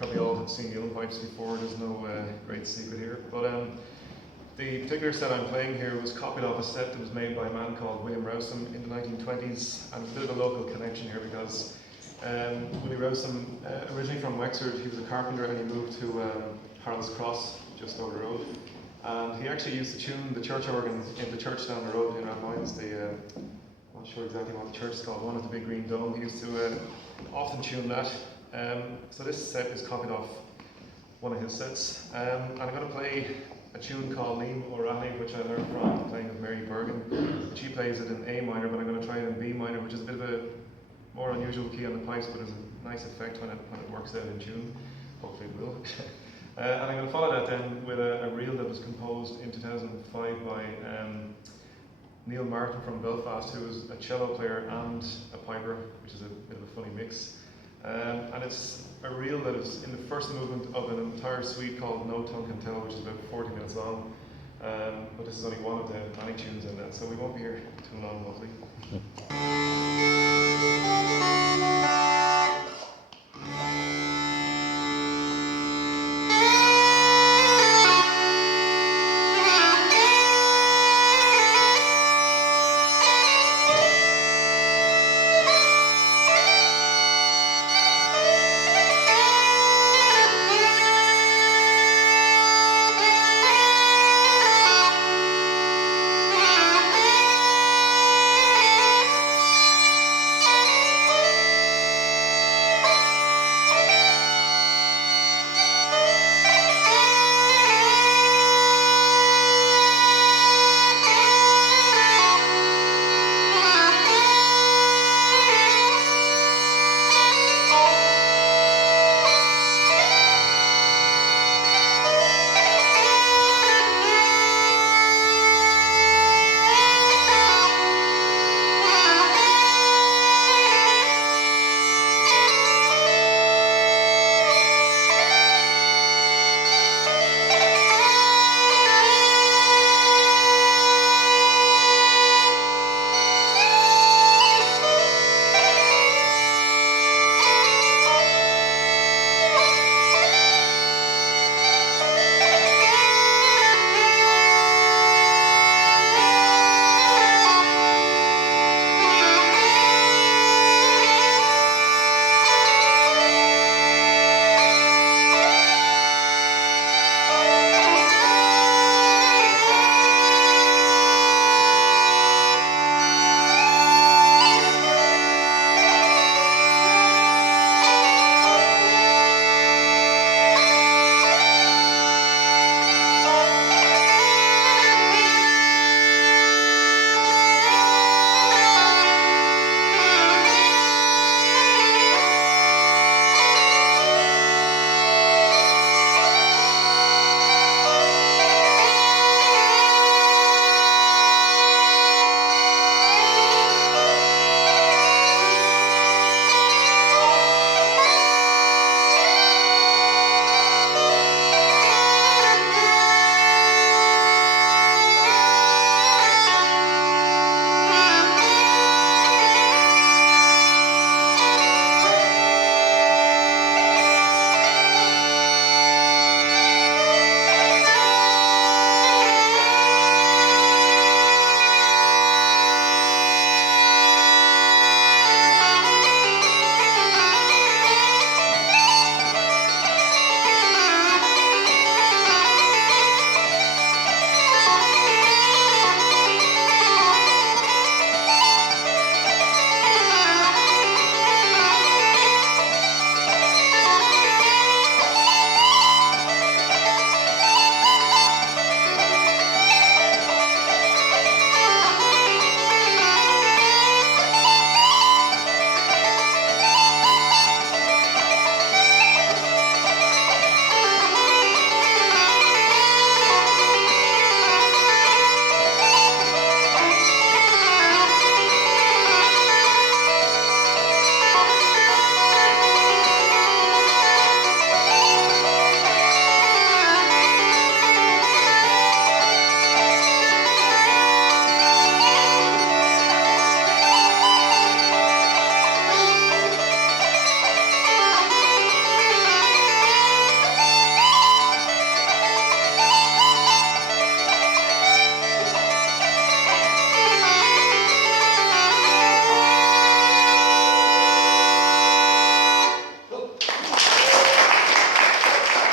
probably all have seen Uilleann pipes before, there's no great secret here. But the particular set I'm playing here was copied off a set that was made by a man called William Rowsome in the 1920s, and it's a bit of a local connection here because Willie Rowsome, originally from Wexford, he was a carpenter and he moved to Harold's Cross, just over the road. And he actually used to tune the church organ in the church down the road in Rathmines. I'm not sure exactly what the church is called, one with the big green dome. He used to often tune that. So this set is copied off one of his sets. And I'm going to play a tune called Liam O'Reilly, which I learned from playing with Mary Bergen. She plays it in A minor, but I'm going to try it in B minor, which is a bit of a more unusual key on the pipes, but there's a nice effect when it works out in tune. Hopefully it will. And I'm going to follow that then with a reel that was composed in 2005 by Neil Martin from Belfast, who is a cello player and a piper, which is a bit of a funny mix. And it's a reel that is in the first movement of an entire suite called No Tongue Can Tell, which is about 40 minutes long. But this is only one of the many tunes in that, so we won't be here too long, hopefully.